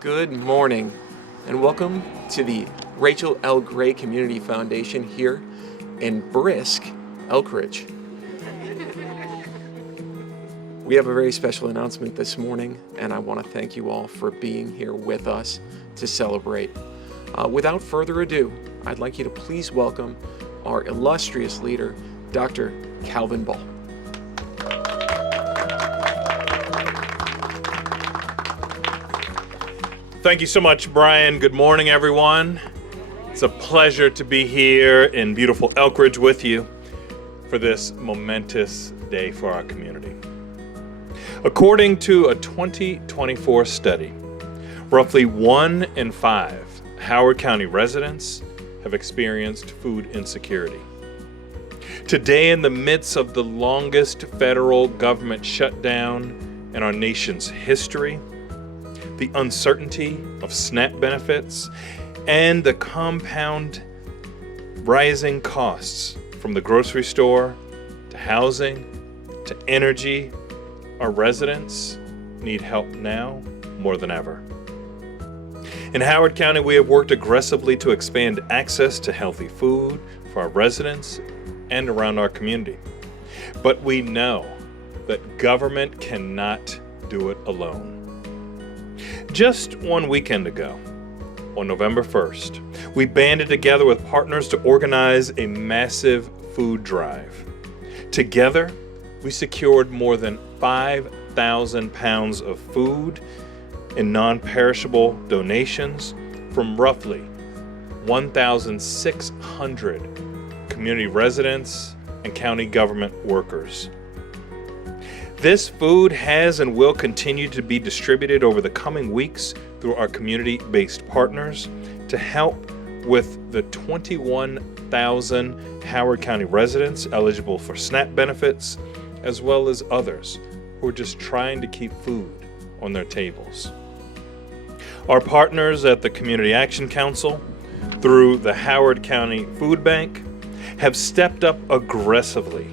Good morning, and welcome to the Rachel L. Gray Community Foundation here in brisk Elkridge. We have a very special announcement this morning, and I want to thank you all for being here with us to celebrate. Without further ado, I'd like you to please welcome our illustrious leader, Dr. Calvin Ball. Thank you so much, Brian. Good morning, everyone. It's a pleasure to be here in beautiful Elkridge with you for this momentous day for our community. According to a 2024 study, roughly 1 in 5 Howard County residents have experienced food insecurity. Today, in the midst of the longest federal government shutdown in our nation's history, the uncertainty of SNAP benefits, and the compound rising costs from the grocery store to housing to energy, our residents need help now more than ever. In Howard County, we have worked aggressively to expand access to healthy food for our residents and around our community. But we know that government cannot do it alone. Just one weekend ago, on November 1st, we banded together with partners to organize a massive food drive. Together, we secured more than 5,000 pounds of food in non-perishable donations from roughly 1,600 community residents and county government workers. This food has and will continue to be distributed over the coming weeks through our community-based partners to help with the 21,000 Howard County residents eligible for SNAP benefits, as well as others who are just trying to keep food on their tables. Our partners at the Community Action Council, through the Howard County Food Bank, have stepped up aggressively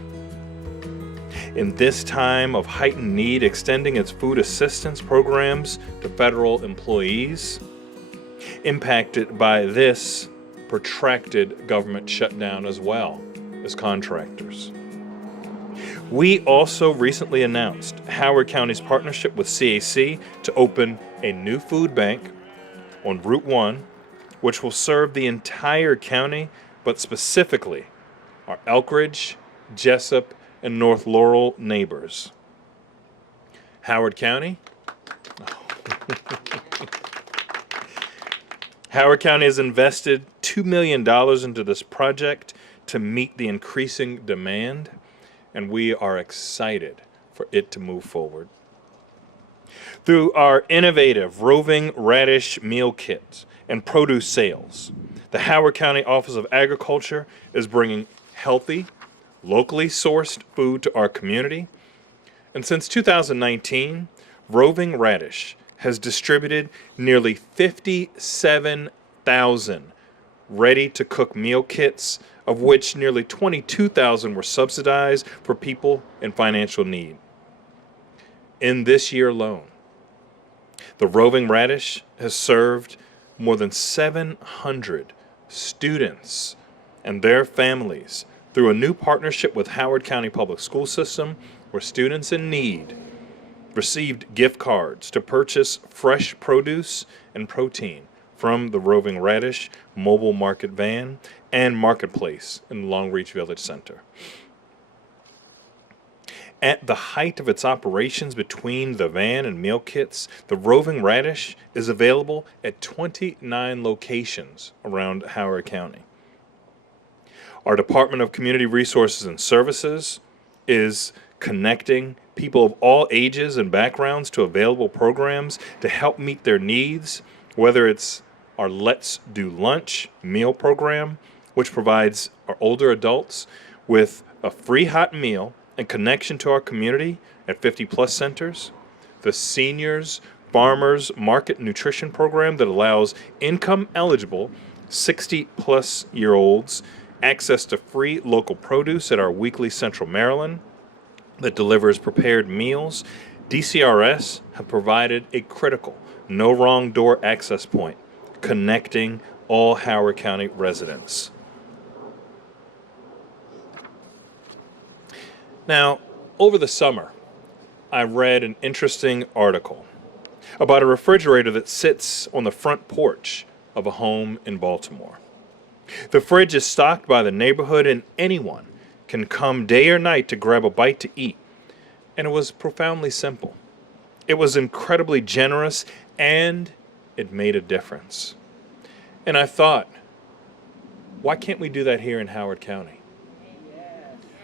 in this time of heightened need, extending its food assistance programs to federal employees impacted by this protracted government shutdown, as well as contractors. We also recently announced Howard County's partnership with CAC to open a new food bank on Route 1, which will serve the entire county, but specifically our Elkridge, Jessup, and North Laurel neighbors. Howard County? Howard County has invested $2 million into this project to meet the increasing demand, and we are excited for it to move forward. Through our innovative roving radish meal kits and produce sales, the Howard County Office of Agriculture is bringing healthy, locally sourced food to our community. And since 2019, Roving Radish has distributed nearly 57,000 ready-to-cook meal kits, of which nearly 22,000 were subsidized for people in financial need. In this year alone, the Roving Radish has served more than 700 students and their families through a new partnership with Howard County Public School System, where students in need received gift cards to purchase fresh produce and protein from the Roving Radish mobile market van and marketplace in the Long Reach Village Center. At the height of its operations between the van and meal kits, the Roving Radish is available at 29 locations around Howard County. Our Department of Community Resources and Services is connecting people of all ages and backgrounds to available programs to help meet their needs, whether it's our Let's Do Lunch meal program, which provides our older adults with a free hot meal and connection to our community at 50-plus centers, the Seniors Farmers Market Nutrition Program that allows income-eligible 60-plus-year-olds access to free local produce at our weekly Central Maryland that delivers prepared meals. DCRS have provided a critical no wrong door access point, connecting all Howard County residents. Now, over the summer, I read an interesting article about a refrigerator that sits on the front porch of a home in Baltimore. The fridge is stocked by the neighborhood, and anyone can come day or night to grab a bite to eat. And it was profoundly simple. It was incredibly generous, and it made a difference. And I thought, why can't we do that here in Howard County?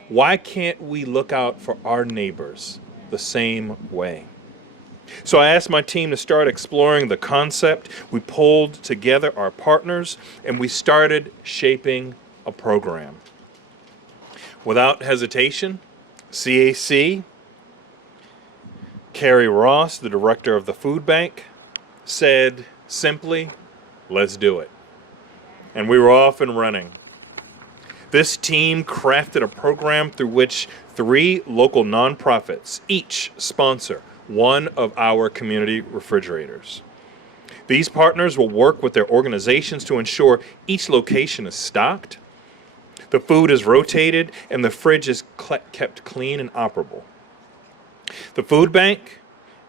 Why can't we look out for our neighbors the same way? So I asked my team to start exploring the concept. We pulled together our partners, and we started shaping a program. Without hesitation, CAC, Carrie Ross, the director of the food bank, said simply, let's do it. And we were off and running. This team crafted a program through which 3 local nonprofits each sponsor one of our community refrigerators. These partners will work with their organizations to ensure each location is stocked, the food is rotated, and the fridge is kept clean and operable. The food bank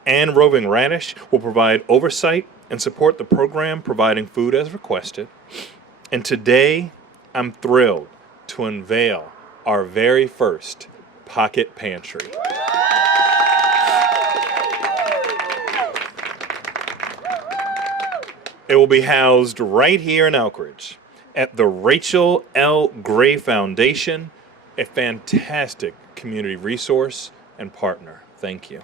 and Roving Radish will provide oversight and support the program, providing food as requested. And today, I'm thrilled to unveil our very first pocket pantry. It will be housed right here in Elkridge at the Rachel L. Gray Foundation, a fantastic community resource and partner. Thank you.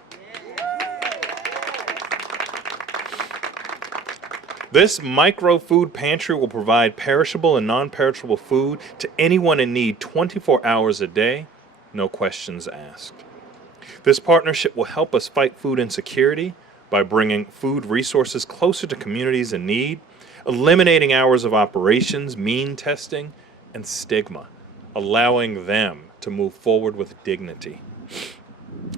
This micro food pantry will provide perishable and non-perishable food to anyone in need 24 hours a day, no questions asked. This partnership will help us fight food insecurity by bringing food resources closer to communities in need, eliminating hours of operations, mean testing, and stigma, allowing them to move forward with dignity.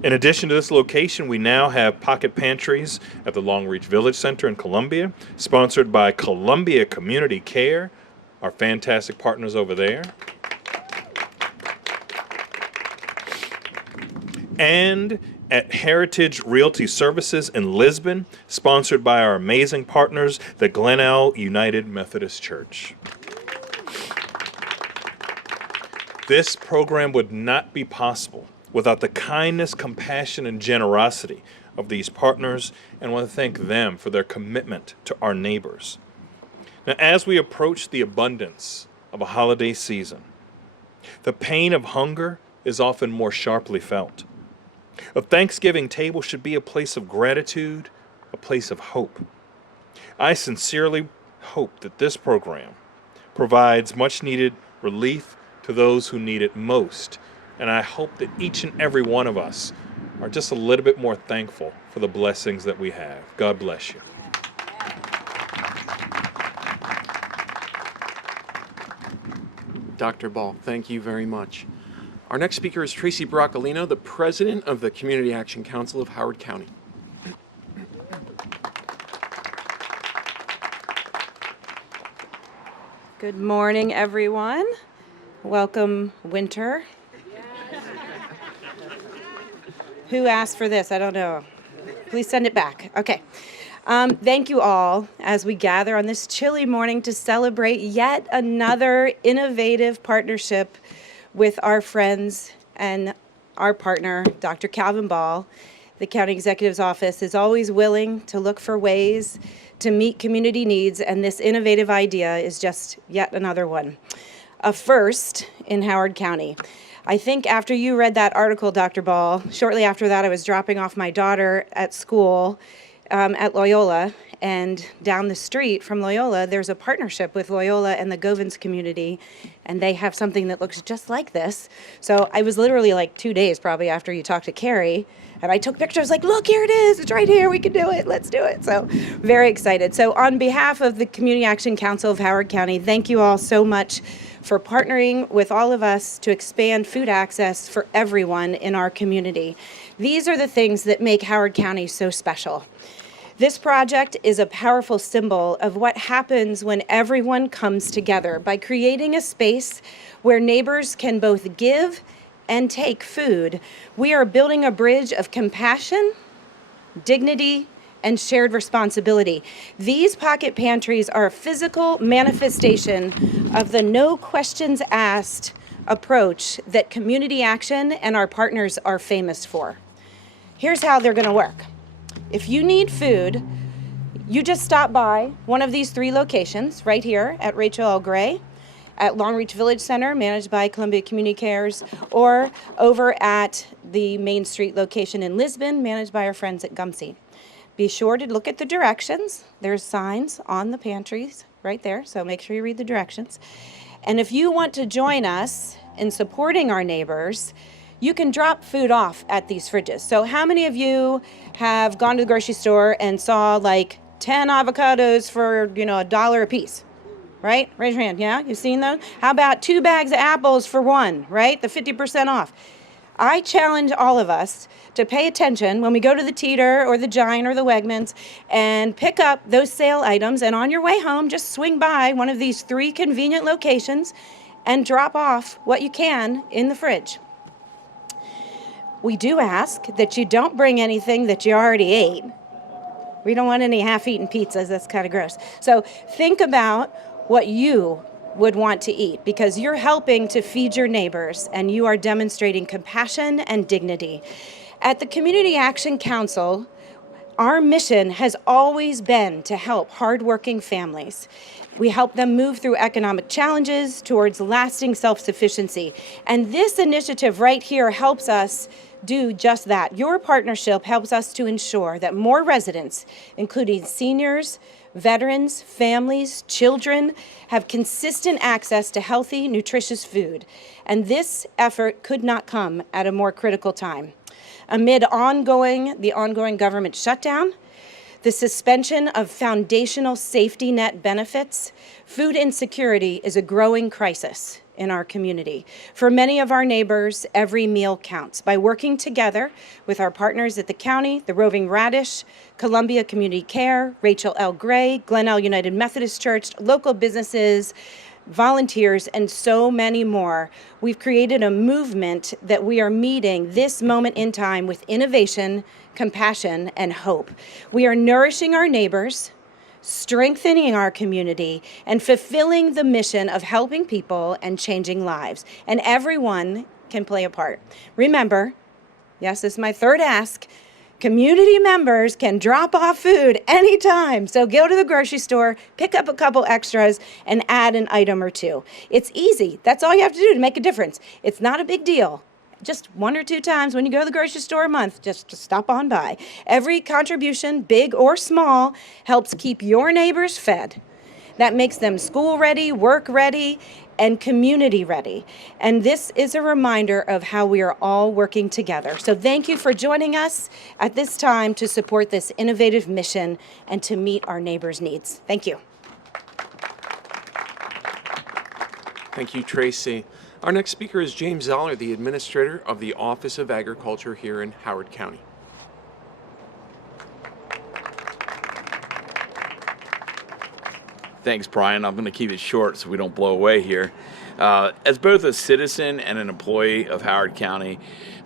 In addition to this location, we now have pocket pantries at the Long Reach Village Center in Columbia, sponsored by Columbia Community Care, our fantastic partners over there. And at Heritage Realty Services in Lisbon, sponsored by our amazing partners, the Glenelg United Methodist Church. This program would not be possible without the kindness, compassion, and generosity of these partners, and I want to thank them for their commitment to our neighbors. Now, as we approach the abundance of a holiday season, the pain of hunger is often more sharply felt. A Thanksgiving table should be a place of gratitude, a place of hope. I sincerely hope that this program provides much-needed relief to those who need it most, and I hope that each and every one of us are just a little bit more thankful for the blessings that we have. God bless you. Dr. Ball, thank you very much. Our next speaker is Tracy Broccolino, the president of the Community Action Council of Howard County. Good morning, everyone. Welcome, winter. Who asked for this? I don't know. Please send it back. Okay. Thank you all as we gather on this chilly morning to celebrate yet another innovative partnership with our friends and our partner, Dr. Calvin Ball. The County Executive's Office is always willing to look for ways to meet community needs, and this innovative idea is just yet another one. A first in Howard County. I think after you read that article, Dr. Ball, shortly after that I was dropping off my daughter at school at Loyola, and down the street from Loyola, there's a partnership with Loyola and the Govins community, and they have something that looks just like this. So I was literally like 2 days probably after you talked to Carrie, and I took pictures like, look, here it is, it's right here, we can do it, let's do it. So very excited. So on behalf of the Community Action Council of Howard County, thank you all so much for partnering with all of us to expand food access for everyone in our community. These are the things that make Howard County so special. This project is a powerful symbol of what happens when everyone comes together by creating a space where neighbors can both give and take food. We are building a bridge of compassion, dignity, and shared responsibility. These pocket pantries are a physical manifestation of the no questions asked approach that Community Action and our partners are famous for. Here's how they're gonna work. If you need food, you just stop by one of these 3 locations right here at Rachel L. Gray, at Long Reach Village Center, managed by Columbia Community Cares, or over at the Main Street location in Lisbon, managed by our friends at Gumsey. Be sure to look at the directions. There's signs on the pantries right there, so make sure you read the directions. And if you want to join us in supporting our neighbors, you can drop food off at these fridges. So how many of you have gone to the grocery store and saw like 10 avocados for, $1 a piece, right? Raise your hand, yeah? You've seen those? How about 2 bags of apples for 1, right? The 50% off. I challenge all of us to pay attention when we go to the Teeter or the Giant or the Wegmans and pick up those sale items, and on your way home, just swing by one of these 3 convenient locations and drop off what you can in the fridge. We do ask that you don't bring anything that you already ate. We don't want any half-eaten pizzas. That's kind of gross. So think about what you would want to eat, because you're helping to feed your neighbors and you are demonstrating compassion and dignity. At the Community Action Council, our mission has always been to help hardworking families. We help them move through economic challenges towards lasting self-sufficiency. And this initiative right here helps us do just that. Your partnership helps us to ensure that more residents, including seniors, veterans, families, children, have consistent access to healthy, nutritious food. And this effort could not come at a more critical time. Amid the ongoing government shutdown, the suspension of foundational safety net benefits, food insecurity is a growing crisis in our community. For many of our neighbors, every meal counts. By working together with our partners at the county, the Roving Radish, Columbia Community Care, Rachel L. Gray, Glenelg United Methodist Church, local businesses, volunteers, and so many more, we've created a movement that we are meeting this moment in time with innovation, compassion, and hope. We are nourishing our neighbors, strengthening our community, and fulfilling the mission of helping people and changing lives. And everyone can play a part. Remember, yes, this is my third ask, community members can drop off food anytime. So go to the grocery store, pick up a couple extras, and add an item or 2. It's easy. That's all you have to do to make a difference. It's not a big deal. Just 1 or 2 times when you go to the grocery store a month, just stop on by. Every contribution, big or small, helps keep your neighbors fed. That makes them school ready, work ready, and community ready. And this is a reminder of how we are all working together. So thank you for joining us at this time to support this innovative mission and to meet our neighbors' needs. Thank you. Thank you, Tracy. Our next speaker is James Zoller, the administrator of the Office of Agriculture here in Howard County. Thanks, Brian. I'm going to keep it short so we don't blow away here. As both a citizen and an employee of Howard County,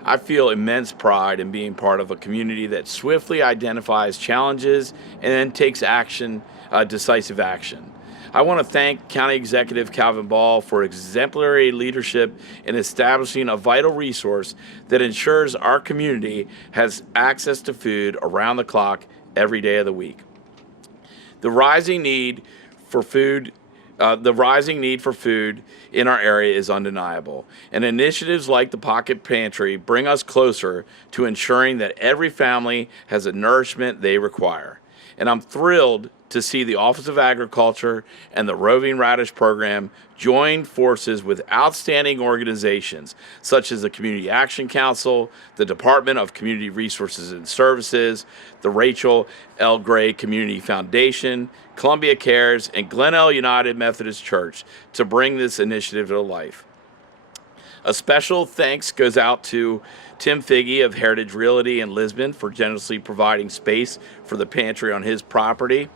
I feel immense pride in being part of a community that swiftly identifies challenges and then takes action, decisive action. I want to thank County Executive Calvin Ball for exemplary leadership in establishing a vital resource that ensures our community has access to food around the clock every day of the week. The rising need for food in our area is undeniable, and initiatives like the Pocket Pantry bring us closer to ensuring that every family has the nourishment they require. And I'm thrilled to see the Office of Agriculture and the Roving Radish Program join forces with outstanding organizations such as the Community Action Council, the Department of Community Resources and Services, the Rachel L. Gray Community Foundation, Columbia Cares, and Glenelg United Methodist Church to bring this initiative to life. A special thanks goes out to Tim Figge of Heritage Realty in Lisbon for generously providing space for the pantry on his property.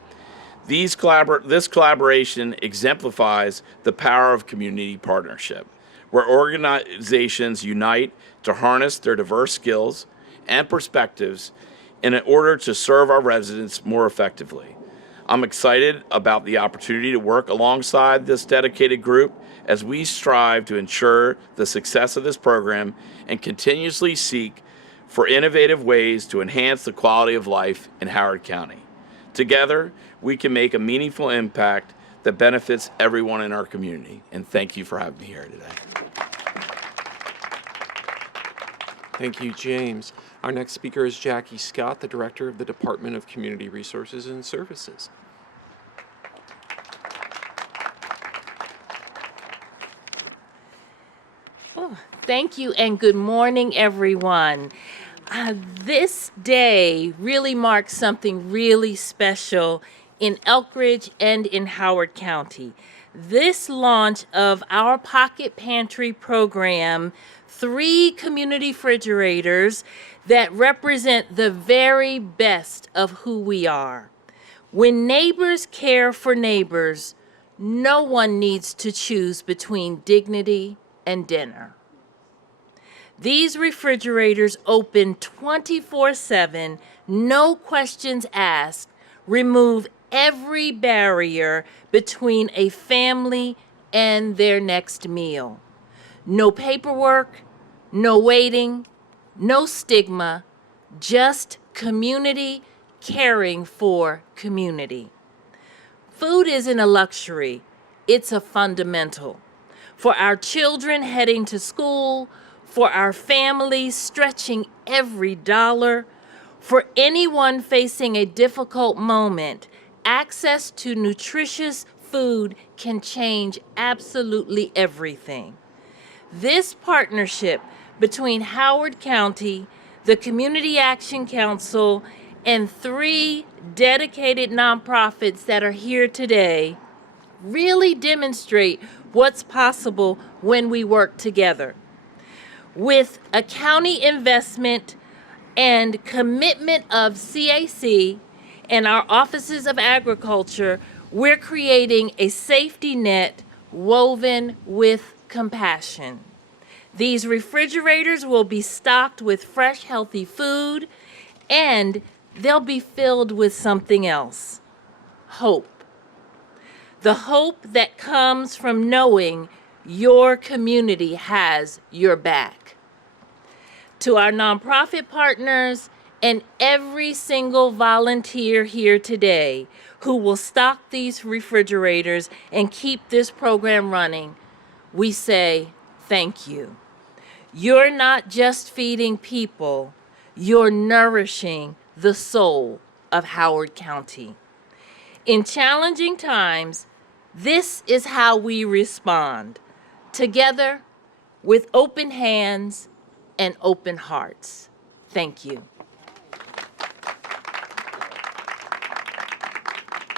This collaboration exemplifies the power of community partnership, where organizations unite to harness their diverse skills and perspectives in order to serve our residents more effectively. I'm excited about the opportunity to work alongside this dedicated group as we strive to ensure the success of this program and continuously seek for innovative ways to enhance the quality of life in Howard County. Together, we can make a meaningful impact that benefits everyone in our community. And thank you for having me here today. Thank you, James. Our next speaker is Jackie Scott, the Director of the Department of Community Resources and Services. Thank you and good morning, everyone. This day really marks something really special in Elkridge and in Howard County. This launch of our Pocket Pantry program, 3 community refrigerators that represent the very best of who we are. When neighbors care for neighbors, no one needs to choose between dignity and dinner. These refrigerators open 24/7, no questions asked, remove every barrier between a family and their next meal. No paperwork, no waiting, no stigma, just community caring for community. Food isn't a luxury, it's a fundamental. For our children heading to school, for our families stretching every dollar, for anyone facing a difficult moment, access to nutritious food can change absolutely everything. This partnership between Howard County, the Community Action Council, and 3 dedicated nonprofits that are here today really demonstrate what's possible when we work together. With a county investment and commitment of CAC and our offices of agriculture, we're creating a safety net woven with compassion. These refrigerators will be stocked with fresh, healthy food, and they'll be filled with something else: hope. The hope that comes from knowing your community has your back. To our nonprofit partners and every single volunteer here today who will stock these refrigerators and keep this program running, we say thank you. You're not just feeding people, you're nourishing the soul of Howard County. In challenging times, this is how we respond, together with open hands and open hearts. Thank you.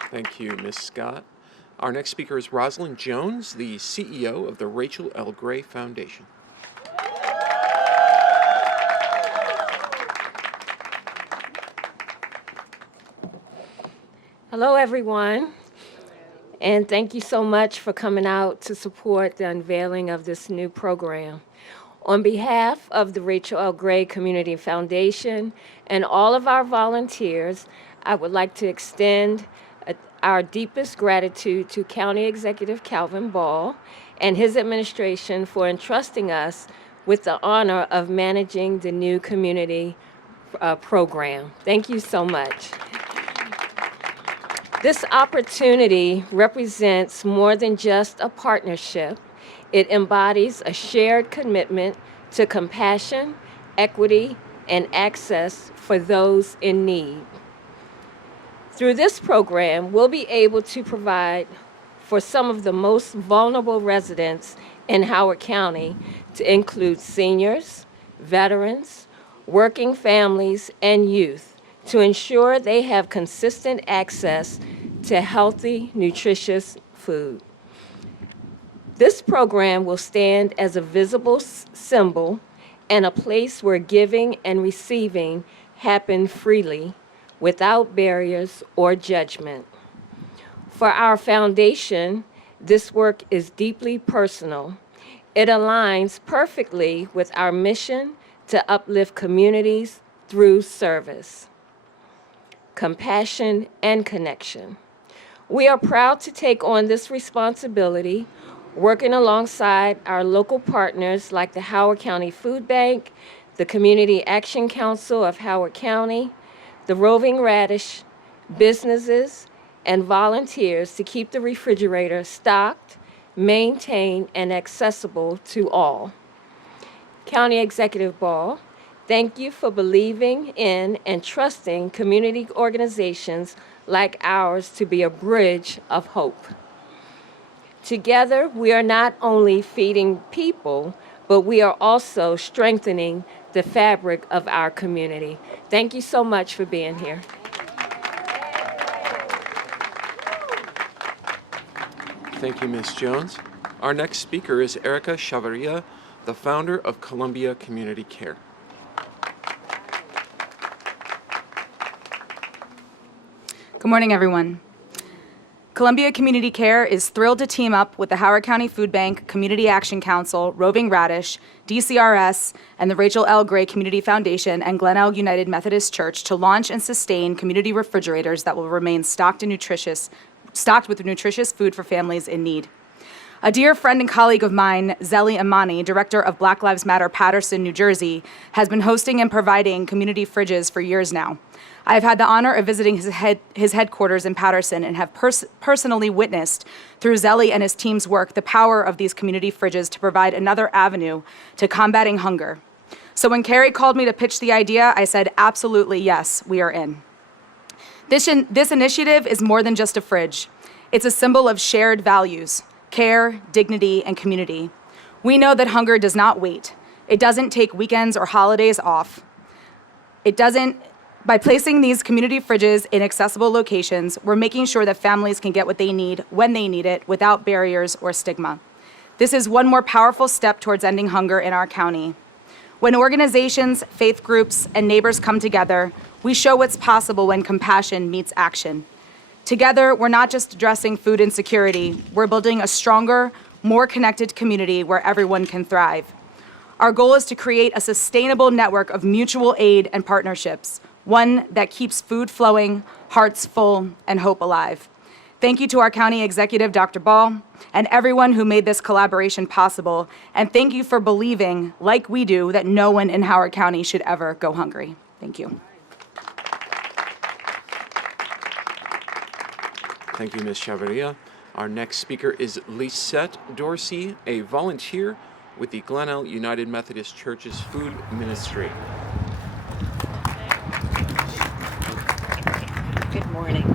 Thank you, Ms. Scott. Our next speaker is Rosalind Jones, the CEO of the Rachel L. Gray Foundation. Hello, everyone, and thank you so much for coming out to support the unveiling of this new program. On behalf of the Rachel L. Gray Community Foundation and all of our volunteers, I would like to extend our deepest gratitude to County Executive Calvin Ball and his administration for entrusting us with the honor of managing the new community program. Thank you so much. This opportunity represents more than just a partnership. It embodies a shared commitment to compassion, equity, and access for those in need. Through this program, we'll be able to provide for some of the most vulnerable residents in Howard County, to include seniors, veterans, working families, and youth, to ensure they have consistent access to healthy, nutritious food. This program will stand as a visible symbol and a place where giving and receiving happen freely without barriers or judgment. For our foundation, this work is deeply personal. It aligns perfectly with our mission to uplift communities through service, compassion, and connection. We are proud to take on this responsibility, working alongside our local partners like the Howard County Food Bank, the Community Action Council of Howard County, the Roving Radish, businesses, and volunteers to keep the refrigerator stocked, maintained, and accessible to all. County Executive Ball, thank you for believing in and trusting community organizations like ours to be a bridge of hope. Together, we are not only feeding people, but we are also strengthening the fabric of our community. Thank you so much for being here. Thank you, Ms. Jones. Our next speaker is Erica Chavarria, the founder of Columbia Community Care. Good morning, everyone. Columbia Community Care is thrilled to team up with the Howard County Food Bank, Community Action Council, Roving Radish, DCRS, and the Rachel L. Gray Community Foundation and Glenelg United Methodist Church to launch and sustain community refrigerators that will remain stocked with nutritious food for families in need. A dear friend and colleague of mine, Zeli Amani, director of Black Lives Matter Paterson, New Jersey, has been hosting and providing community fridges for years now. I have had the honor of visiting his headquarters in Paterson and have personally witnessed, through Zeli and his team's work, the power of these community fridges to provide another avenue to combating hunger. So when Carrie called me to pitch the idea, I said, absolutely yes, we are in. This initiative is more than just a fridge. It's a symbol of shared values, care, dignity, and community. We know that hunger does not wait. It doesn't take weekends or holidays off. By placing these community fridges in accessible locations, we're making sure that families can get what they need when they need it without barriers or stigma. This is one more powerful step towards ending hunger in our county. When organizations, faith groups, and neighbors come together, we show what's possible when compassion meets action. Together, we're not just addressing food insecurity, we're building a stronger, more connected community where everyone can thrive. Our goal is to create a sustainable network of mutual aid and partnerships, one that keeps food flowing, hearts full, and hope alive. Thank you to our County Executive, Dr. Ball, and everyone who made this collaboration possible, and thank you for believing, like we do, that no one in Howard County should ever go hungry. Thank you. Thank you, Ms. Chavarria. Our next speaker is Lisette Dorsey, a volunteer with the Glenelg United Methodist Church's food ministry. Good morning.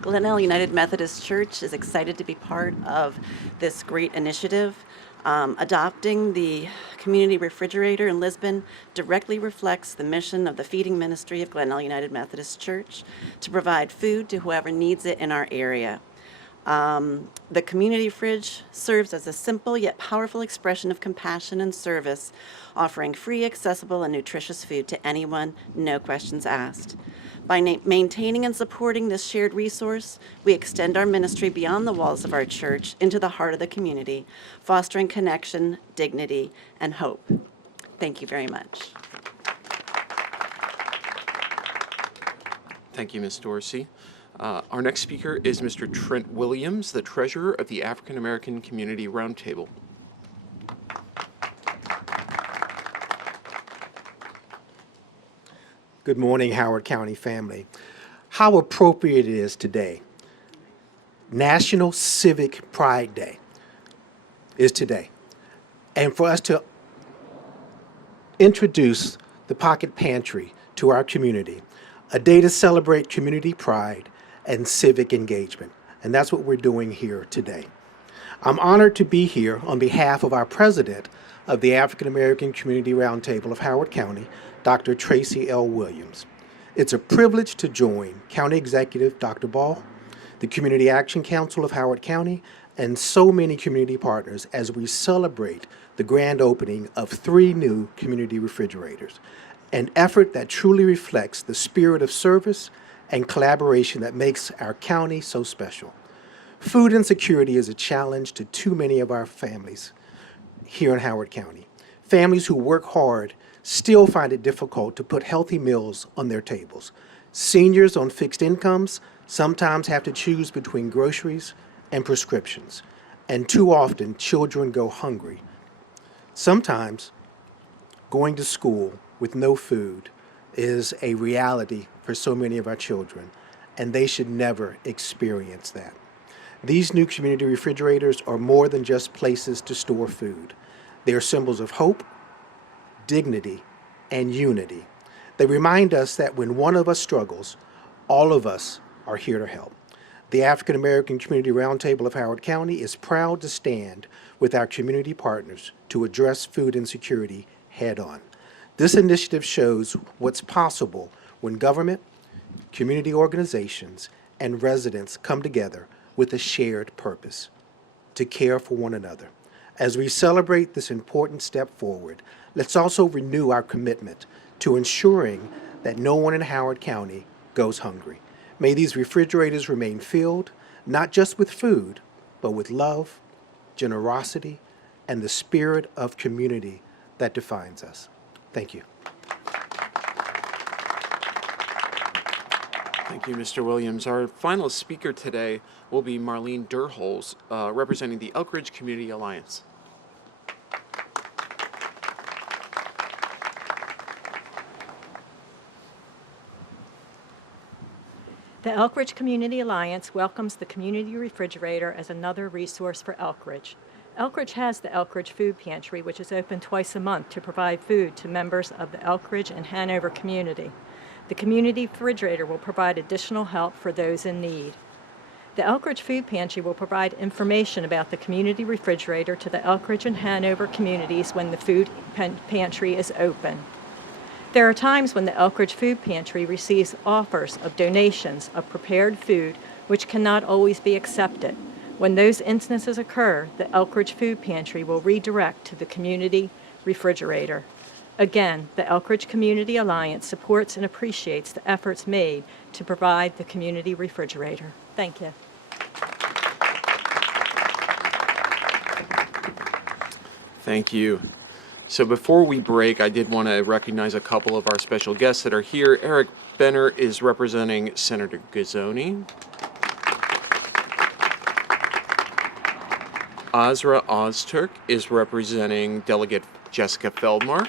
Glenelg United Methodist Church is excited to be part of this great initiative. Adopting the community refrigerator in Lisbon directly reflects the mission of the feeding ministry of Glenelg United Methodist Church to provide food to whoever needs it in our area. The community fridge serves as a simple yet powerful expression of compassion and service, offering free, accessible, and nutritious food to anyone, no questions asked. By maintaining and supporting this shared resource, we extend our ministry beyond the walls of our church into the heart of the community, fostering connection, dignity, and hope. Thank you very much. Thank you, Ms. Dorsey. Our next speaker is Mr. Trent Williams, the treasurer of the African American Community Roundtable. Good morning, Howard County family. How appropriate it is today. National Civic Pride Day is today. And for us to introduce the Pocket Pantry to our community, a day to celebrate community pride and civic engagement. And that's what we're doing here today. I'm honored to be here on behalf of our president of the African American Community Roundtable of Howard County, Dr. Tracy L. Williams. It's a privilege to join County Executive Dr. Ball, the Community Action Council of Howard County, and so many community partners as we celebrate the grand opening of 3 new community refrigerators, an effort that truly reflects the spirit of service and collaboration that makes our county so special. Food insecurity is a challenge to too many of our families here in Howard County. Families who work hard still find it difficult to put healthy meals on their tables. Seniors on fixed incomes sometimes have to choose between groceries and prescriptions, and too often children go hungry. Sometimes going to school with no food is a reality for so many of our children, and they should never experience that. These new community refrigerators are more than just places to store food. They are symbols of hope, dignity, and unity. They remind us that when one of us struggles, all of us are here to help. The African American Community Roundtable of Howard County is proud to stand with our community partners to address food insecurity head-on. This initiative shows what's possible when government, community organizations, and residents come together with a shared purpose: to care for one another. As we celebrate this important step forward, let's also renew our commitment to ensuring that no one in Howard County goes hungry. May these refrigerators remain filled, not just with food, but with love, generosity, and the spirit of community that defines us. Thank you. Thank you, Mr. Williams. Our final speaker today will be Marlene Durholz, representing the Elkridge Community Alliance. The Elkridge Community Alliance welcomes the Community Refrigerator as another resource for Elkridge. Elkridge has the Elkridge Food Pantry, which is open twice a month to provide food to members of the Elkridge and Hanover community. The Community Refrigerator will provide additional help for those in need. The Elkridge Food Pantry will provide information about the Community Refrigerator to the Elkridge and Hanover communities when the food pantry is open. There are times when the Elkridge Food Pantry receives offers of donations of prepared food which cannot always be accepted. When those instances occur, the Elkridge Food Pantry will redirect to the Community Refrigerator. Again, the Elkridge Community Alliance supports and appreciates the efforts made to provide the Community Refrigerator. Thank you. Thank you. So before we break, I did want to recognize a couple of our special guests that are here. Eric Benner is representing Senator Gazzoni. Azra Ozturk is representing Delegate Jessica Feldmark.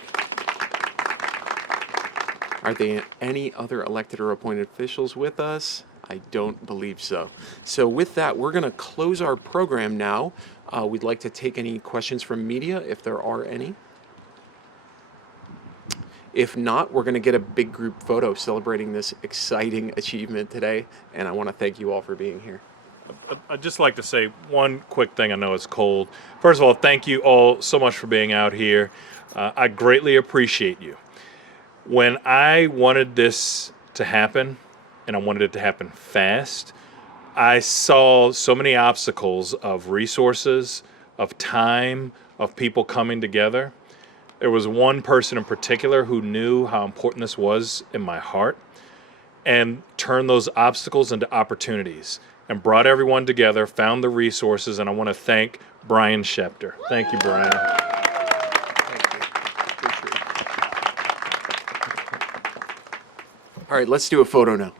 Are there any other elected or appointed officials with us? I don't believe so. So with that, we're going to close our program now. We'd like to take any questions from media, if there are any. If not, we're going to get a big group photo celebrating this exciting achievement today, and I want to thank you all for being here. I'd just like to say one quick thing. I know it's cold. First of all, thank you all so much for being out here. I greatly appreciate you. When I wanted this to happen, and I wanted it to happen fast, I saw so many obstacles of resources, of time, of people coming together. There was one person in particular who knew how important this was in my heart and turned those obstacles into opportunities and brought everyone together, found the resources, and I want to thank Brian Schepter. Thank you, Brian. All right, let's do a photo now.